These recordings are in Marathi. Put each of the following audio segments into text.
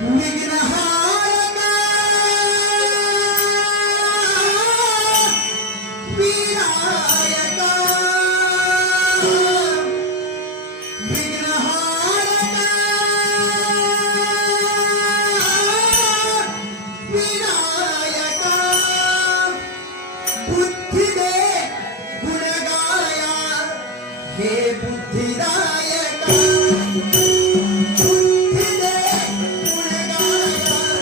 विघ्नहारका विनायका विघ्नहारका विनायका बुद्धि दे गुण गाया हे बुद्धिदायका बुद्धि दे गुण गाया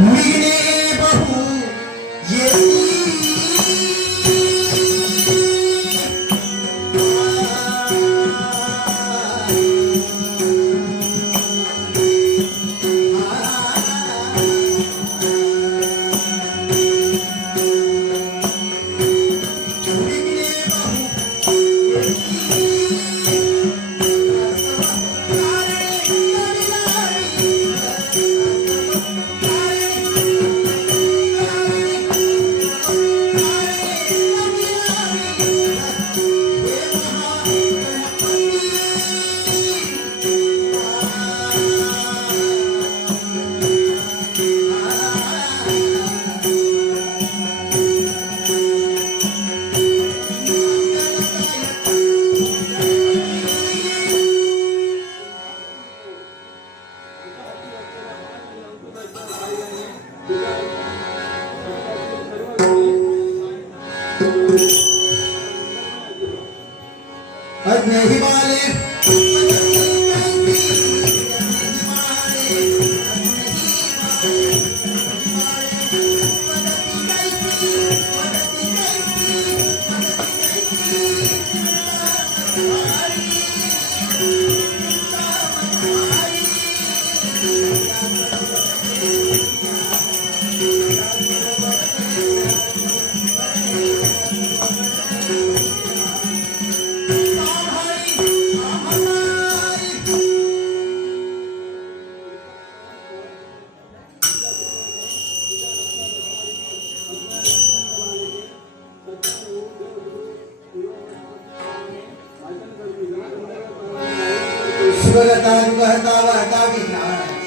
मीने बहु येती अग्नि हिमालय शिवगता दुगहता वहता विज्ञान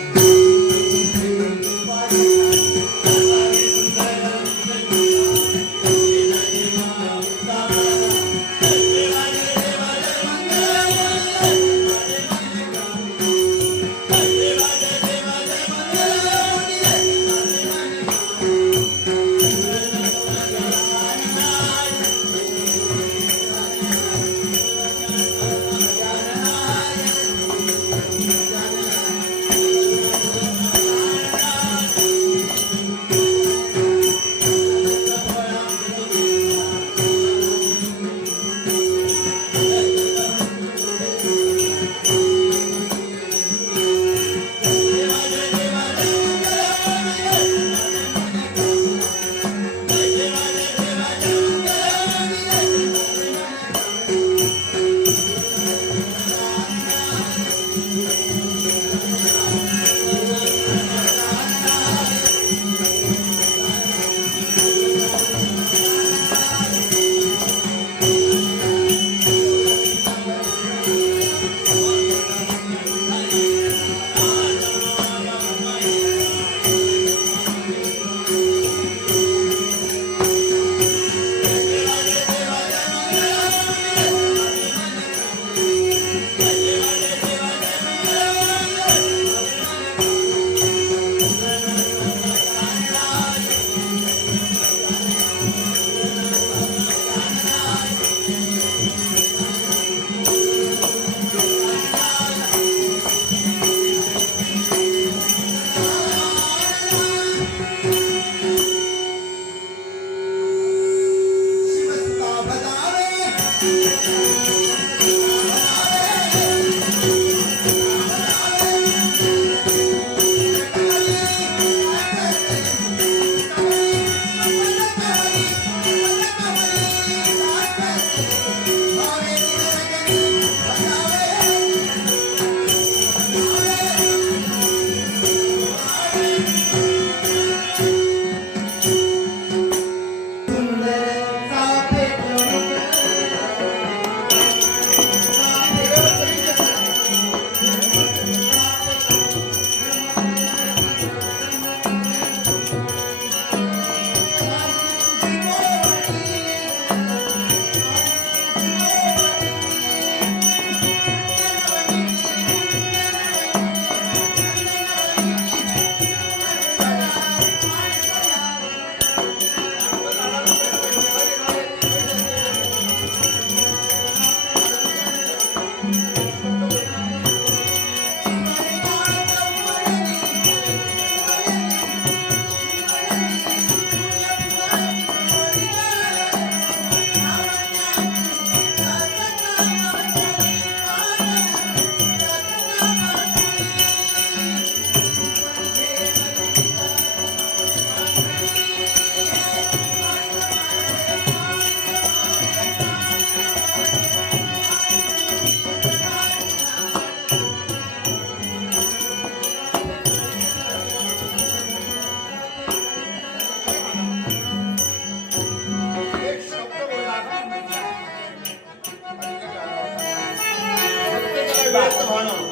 वेळेचं भान आलं.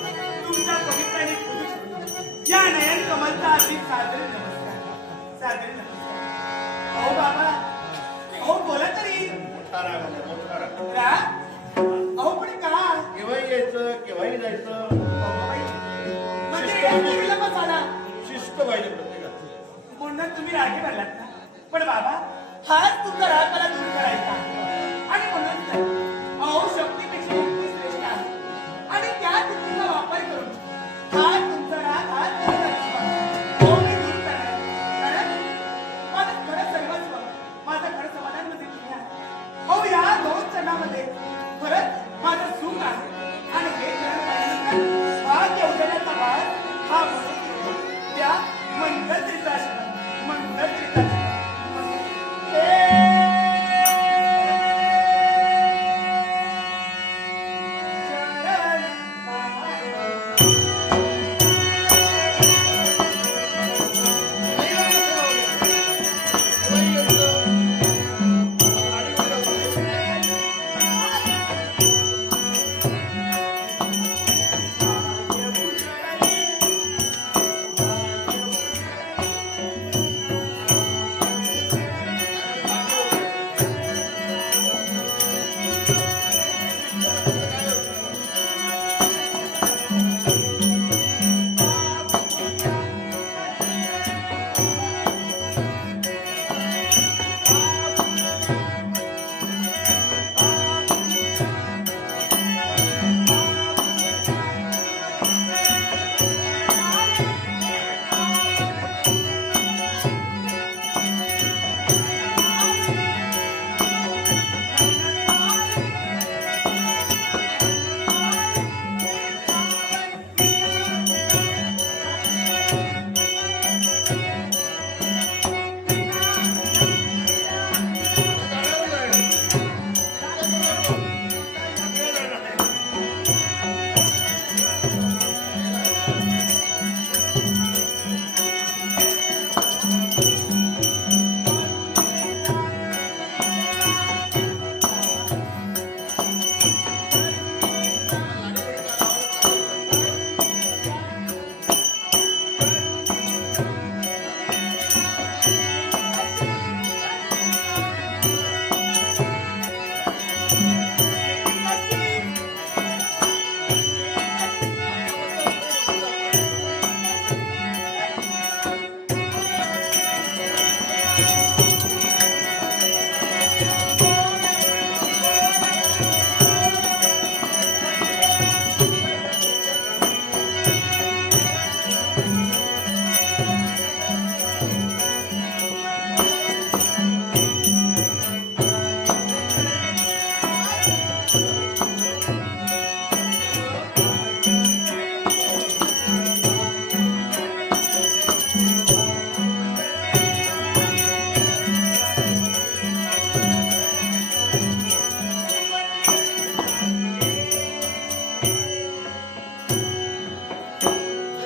तुमच्या पवित्र आणि पूजित या नयन कमलचा अति सादर नमस्कार. सादर नमस्कार. अहो बाबा, अहो बोला तरी. मोठा राग आला, मोठा राग. का? अहो पण का? केव्हाही यायचं, केव्हाही जायचं. अहो बाई, म्हणजे एका विलंब झाला. शिस्त पाहिजे प्रत्येकाची. म्हणून तुम्ही रागी भरलात ना. पण बाबा, हाच तुमचा राग मला दूर करायचा. आणि म्हणून तर, अहो शक्तीपेक्षा युक्ती श्रेष्ठ आहे. आणि त्या युक्तीचा वापर करून हाच तुमचा राग, हाच तुमचा विश्वास, अहो मी दूर करणार. कारण माझं खरं सर्वस्व, माझं खरं समाधान म्हणजे तुम्ही आहात. अहो या 2 क्षणामध्ये खरंच माझं सुख आहे. आणि हे क्षण पाहिल्यानंतर भाग्य उजळण्याचा भाग हा म्हणून त्या मंगलत्रीचा आशीर्वाद, मंगलत्रीचा आशीर्वाद.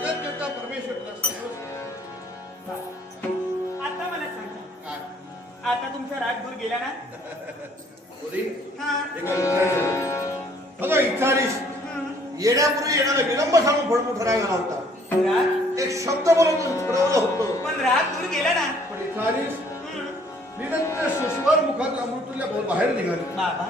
जगद्देवता परमेश्वरला सर्व आता मला सांगा, काय? आता तुमचा राग दूर गेला ना? बोली? हा. एका इच्छारीस. बघा, इच्छारीस. येण्यापूर्वी येणारा विलंब सांगून फळमोठा राग आला होता. राग? एक शब्द बोलून ठरवलं होतं. पण राग दूर गेला ना? पण इच्छारीस निरंतर सुस्वर मुखात अमृतुल्य बाहेर निघाली. बाबा,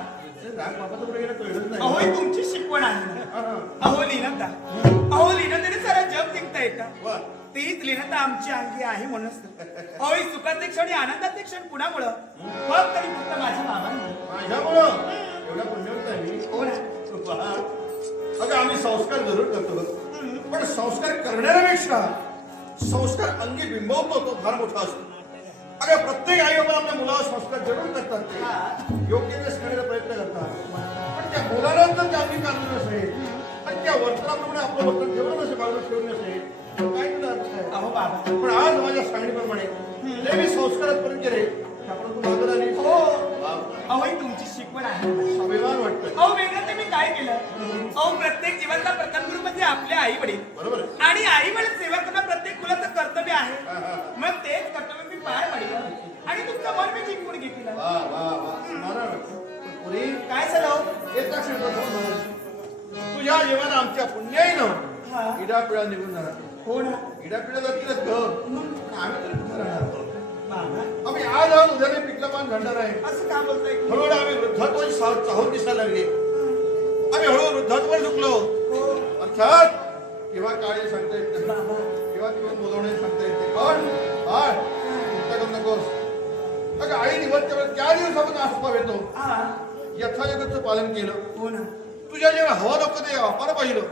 राग बाबाचं पुढे गेलं कळलंच अहो नाही. ही तुमची शिकवण आहे ना. हा, हा. अहो लीनता, अहो लीनतेने सारा जग जिंकता येतं. वा. तीच लीनता आमची अंगी आहे म्हणूनच तर. अहो ही सुखाचे क्षण आणि आनंदाचे क्षण कुणामुळं? फक्त आणि फक्त माझ्या बाबांमुळे. माझ्यामुळं एवढा पुण्यवंत आहे मी. हो ना? वा. अगं आम्ही संस्कार जरूर करतो, पण संस्कार करणाऱ्यापेक्षा संस्कार अंगी बिंबवतो तो फार मोठा असतो. अगं प्रत्येक आई बाबा आपल्या मुलावर संस्कार जरूर करतात, ते योग्य ते शिकण्याचा प्रयत्न करतात. पण त्या मुलाला जर ते अंगीकारलं नसेल आणि त्या वर्तनाप्रमाणे आपलं वर्तन ठेवलं नसेल, बाजूला ठेवलं नसेल, तर काय तुला अर्थ आहे? अहो बाबा, पण आज माझ्या सांगणीप्रमाणे जे मी संस्कारात केले त्याप्रमाणे तू मागं आली. हो. अहो ही तुमची शिकवण आहे. अभिमान वाटतं. अहो वेगळं ते मी काय केलं? अहो प्रत्येक जीवनाचा प्रथम गुरु म्हणजे आपले आई वडील. बरोबर आहे. आणि आई वडील सेवा करणं प्रत्येक मुलाचं कर्तव्य आहे. हा, हा. मग तेच कर्तव्य मी पार पाडलं आणि तुमचं मन मी जिंकून घेतलं. वा वा वा. स्मरण. पण पुरी काय झालं? एका क्षणात तू तुझ्या जीवन आमच्या पुण्याईनं हा. इडापिडा निघून जाणार. हो ना इडापिडा जातीलच ग. पण आम्ही तरी कुठे राहणार आहोत? बाबा आम्ही आज आहोत उद्या मी पिकलं पान घडणार आहे. असं का बोलताय तुम्ही? हळूहळू आम्ही वृद्धत्वाची चाहूल दिसायला लागली. आम्ही हळूहळू वृद्धत्वावर झुकलो. हो अर्थात किंवा काळे सांगता येत नाही, बाबा किंवा किंवा बोलवणे सांगता येते. पण बाळ चिंता करू नकोस. अगं आई निवडते वेळेस त्या दिवसापासून आसपाव येतो हा यथायोगाचं पालन केलं. हो ना तुझ्या जेव्हा हवा नको ते बापाला पाहिलं.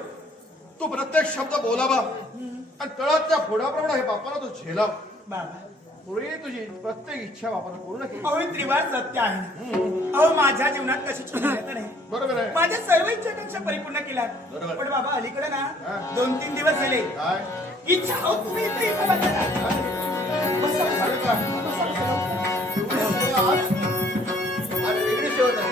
तू प्रत्येक शब्द बोलावा आणि तळातल्या फोडाप्रमाणे हे बापाला तू झेलाव. बाबा पुढे तुझी प्रत्येक इच्छा बापाला पूर्ण केली. अहो हे त्रिवार सत्य आहे. अहो माझ्या जीवनात कशाची मर्यादा नाही. बरोबर आहे. माझ्या सर्व इच्छाकांक्षा परिपूर्ण केल्या. बरोबर. पण बाबा अलीकडे ना हा. 2-3 दिवस झाले काय इच्छा अहो तुम्ही इथे इथं बसला. बसा, बसा. झालं का? बसा, बसा. आज वेगळी शेवट आहे.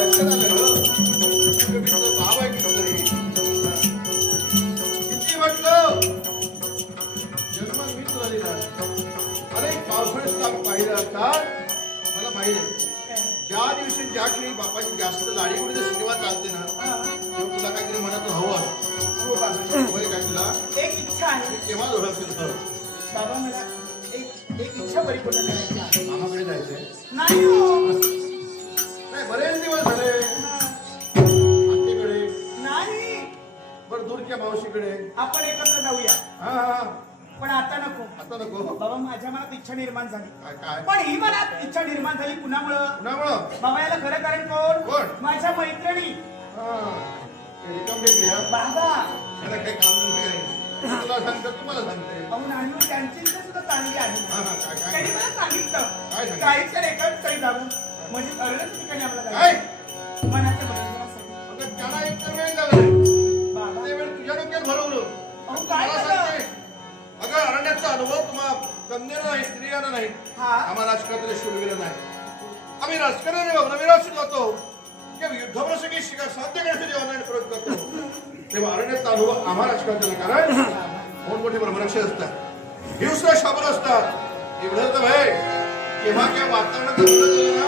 लक्षात आलं ग. मी तुझा भाव आहे कितीतरी. किती म्हटलं जन्म मी तुला दिला. अरे पावसाळ्यात काम पाहिलं अर्थात मला माहिती आहे. ज्या दिवशी ज्या क्षणी बापाची जास्त लाडी कुठे सिनेमा चालते ना तेव्हा तुला काहीतरी मनात हवं असतं. हो बाबा होय काय तुला एक इच्छा आहे. केव्हा ओळखलं बाबा मला एक इच्छा परिपूर्ण करायची आहे. मामाकडे जायचंय. नाही हो. नाही बरेच दिवस झाले. हा. आत्तीकडे नाही बरं दूरच्या मावशीकडे. आपण एकत्र जाऊया हा हा पण आता नको. आता नको. बाबा माझ्या मनात इच्छा निर्माण झाली. काय काय पण ही मनात इच्छा निर्माण झाली कुणामुळं? कुणामुळं? बाबा याला खरं कारण कोण? कोण? माझ्या मैत्रिणी. हा ते रिकाम टेकडी हा. बाबा याला काही काम नाही काही. तुला सांगतो तुम्हाला सांगते. अहो नाही हो, त्यांची इच्छा सुद्धा चांगली आहे. हा हा काय काय त्यांनी मला सांगितलं काय सांगितलं? गाईच्या एकाच काही जाऊ म्हणजे अरण्य ठिकाणी आपल्याला काय जायचं. मनाच्या बरोबरीसाठी. अगं त्याला एक तर वेळ झाला. बाबा ते वेळ तुझ्या डोक्यात भरवलं. अहो काय मला झालं? सांगते. अगं अरण्याचा अनुभव तुम्हाला कन्येला नाही स्त्रियांना नाही. हा आम्हाला राजकारणाला शोधलेलं नाही. आम्ही राजकारणाने वनविरास जातो किंवा युद्धप्रसंगी शिकार साध्य करण्यासाठी ऑनलाईन प्रयोग करतो. तेव्हा अरण्याचा अनुभव आम्हाला राजकारणाला कारण मोठमोठे ब्रह्मरक्ष असतात, हिंस्र शाबल असतात. एवढं तर भाई केव्हा केव्हा वातावरणात बदल झालं ना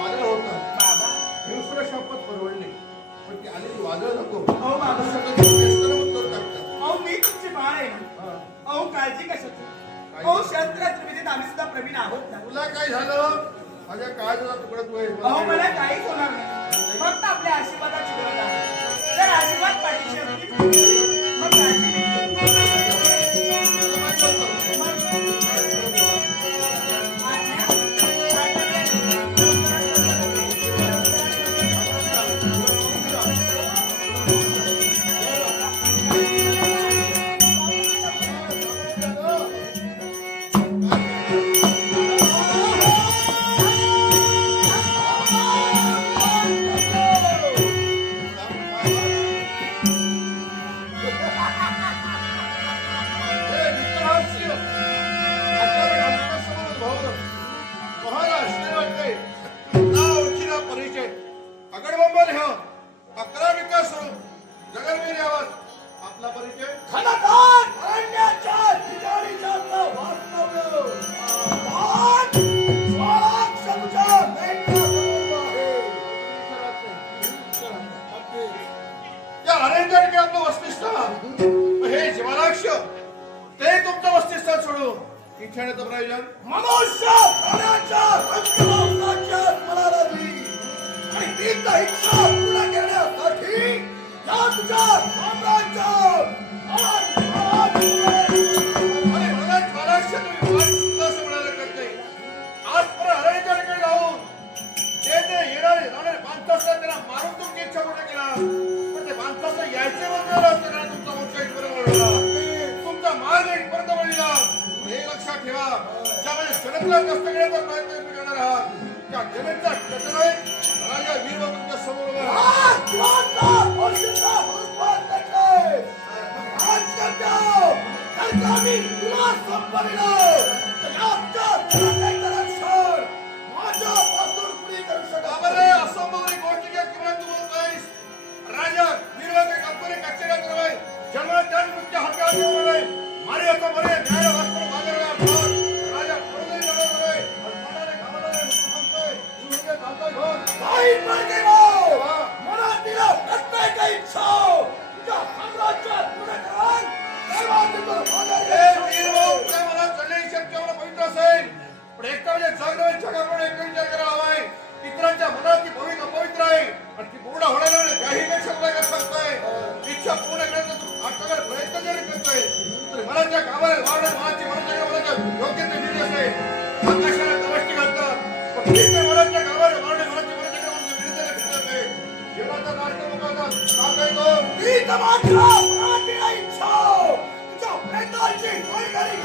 वादळ होतात. बाबा हिंस्र शापत परवडली पण ती आलेली वादळ नको. अहो बाबा सगळं व्यस्तनमुक्त करून टाकतात. अहो मी तुमची बाळ आहे. हा. अहो काळजी कशाची? अहो शस्त्रास्त्र विद्येत आम्ही सुद्धा प्रवीण आहोत ना. तुला काय झालं माझ्या काळजाचा तुकडा तू आहे. अहो मला काहीच होणार नाही. फक्त आपल्या आशीर्वादाची गरज आहे. जर आशीर्वाद पाठीशी असतील मग काळजी नाही. आपला परिचय घनदाट अरण्याच्या ठिकाणीच्या वास्तव्य दाट स्वराक्षांच्या मेघासमोर आहे. या अरेंजर के आपलं वस्तिस्थान हे जीवनाक्ष ते तुमचं वस्तिस्थान सोडून इथे येण्याचं प्रयोजन मनुष्य प्राण्याच्या रक्तमांसाच्या फळालाही आणि तीच इच्छा पूर्ण करण्यासाठी या तुझ्या साम्राज्यात आणि मला महाराष्ट्र तुम्ही वाट सुद्धा असं म्हणायला करते. आज पर अरेंजरकडे जाऊन जे ते येणारे जाणारे बांधताना त्यांना मारून तुमची इच्छा पूर्ण केला. पण ते बांधताना यायचे बदल असते कारण तुमचा मोर्चा इथपर्यंत वळला, तुमचा मार्ग इथपर्यंत वळला. हे लक्षात ठेवा ज्यामध्ये सडकला कष्ट करण्याचा प्रयत्न तुम्ही करणार आहात त्या जमीनचा टटराई राजा वीर तुमच्या समोर उभा आहे. बाबारे, असंभव एक गोष्टीच्या किमान तू बोलतोयस. राजा वीरवाके कंपनी कचेऱ्या करवाय जन्म त्याच मुख्य हक्कावर नाही मारे आता बरे न्याय वास्तव बाजारात ही तर मात्र प्राचीन इच्छा तुझ्या प्रेताची डोळी घाल